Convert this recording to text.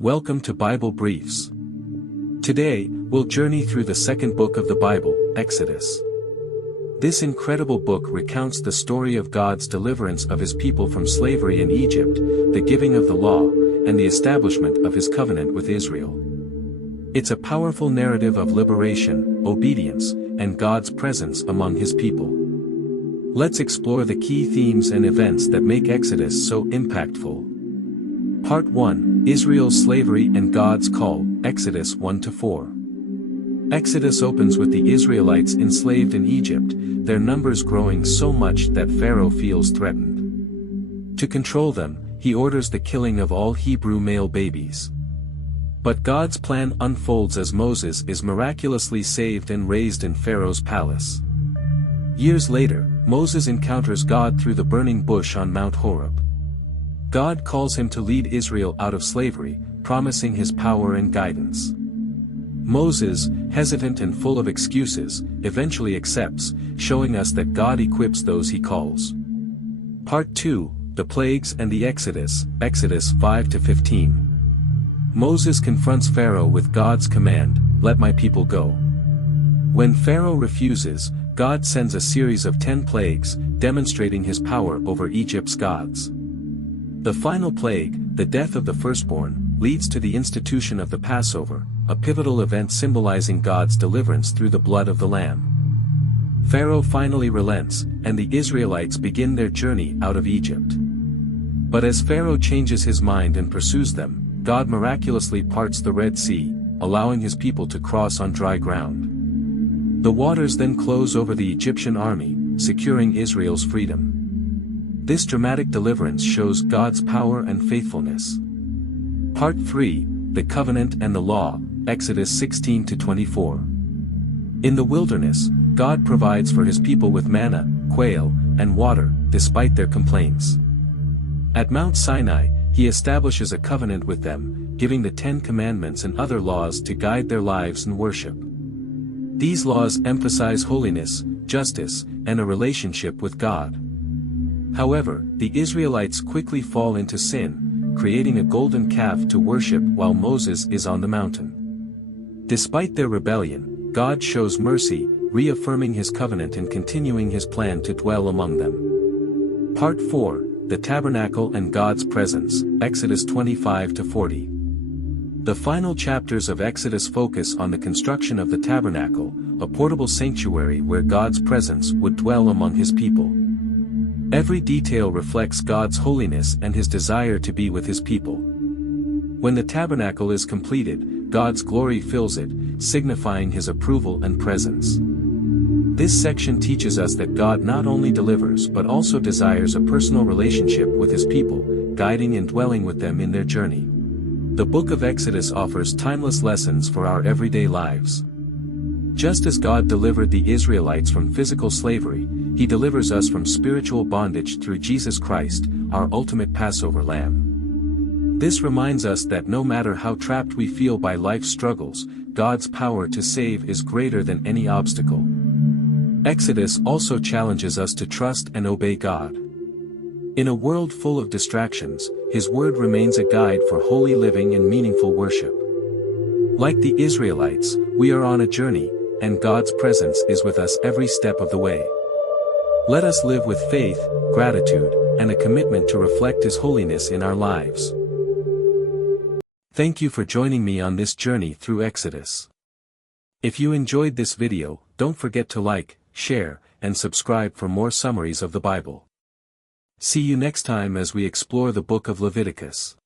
Welcome to Bible Briefs. Today, we'll journey through the second book of the Bible, Exodus. This incredible book recounts the story of God's deliverance of his people from slavery in Egypt, the giving of the law, and the establishment of his covenant with Israel. It's a powerful narrative of liberation, obedience, and God's presence among his people. Let's explore the key themes and events that make Exodus so impactful. Part 1, Israel's Slavery and God's Call, Exodus 1-4. Exodus opens with the Israelites enslaved in Egypt, their numbers growing so much that Pharaoh feels threatened. To control them, he orders the killing of all Hebrew male babies. But God's plan unfolds as Moses is miraculously saved and raised in Pharaoh's palace. Years later, Moses encounters God through the burning bush on Mount Horeb. God calls him to lead Israel out of slavery, promising his power and guidance. Moses, hesitant and full of excuses, eventually accepts, showing us that God equips those he calls. Part 2, The Plagues and the Exodus, Exodus 5-15. Moses confronts Pharaoh with God's command, "Let my people go." When Pharaoh refuses, God sends a series of 10 plagues, demonstrating his power over Egypt's gods. The final plague, the death of the firstborn, leads to the institution of the Passover, a pivotal event symbolizing God's deliverance through the blood of the Lamb. Pharaoh finally relents, and the Israelites begin their journey out of Egypt. But as Pharaoh changes his mind and pursues them, God miraculously parts the Red Sea, allowing his people to cross on dry ground. The waters then close over the Egyptian army, securing Israel's freedom. This dramatic deliverance shows God's power and faithfulness. Part 3, The Covenant and the Law, Exodus 16-24. In the wilderness, God provides for his people with manna, quail, and water, despite their complaints. At Mount Sinai, he establishes a covenant with them, giving the 10 Commandments and other laws to guide their lives and worship. These laws emphasize holiness, justice, and a relationship with God. However, the Israelites quickly fall into sin, creating a golden calf to worship while Moses is on the mountain. Despite their rebellion, God shows mercy, reaffirming his covenant and continuing his plan to dwell among them. Part 4, The Tabernacle and God's Presence, Exodus 25-40. The final chapters of Exodus focus on the construction of the tabernacle, a portable sanctuary where God's presence would dwell among his people. Every detail reflects God's holiness and his desire to be with his people. When the tabernacle is completed, God's glory fills it, signifying his approval and presence. This section teaches us that God not only delivers but also desires a personal relationship with his people, guiding and dwelling with them in their journey. The book of Exodus offers timeless lessons for our everyday lives. Just as God delivered the Israelites from physical slavery, he delivers us from spiritual bondage through Jesus Christ, our ultimate Passover lamb. This reminds us that no matter how trapped we feel by life's struggles, God's power to save is greater than any obstacle. Exodus also challenges us to trust and obey God. In a world full of distractions, his word remains a guide for holy living and meaningful worship. Like the Israelites, we are on a journey, and God's presence is with us every step of the way. Let us live with faith, gratitude, and a commitment to reflect his holiness in our lives. Thank you for joining me on this journey through Exodus. If you enjoyed this video, don't forget to like, share, and subscribe for more summaries of the Bible. See you next time as we explore the book of Leviticus.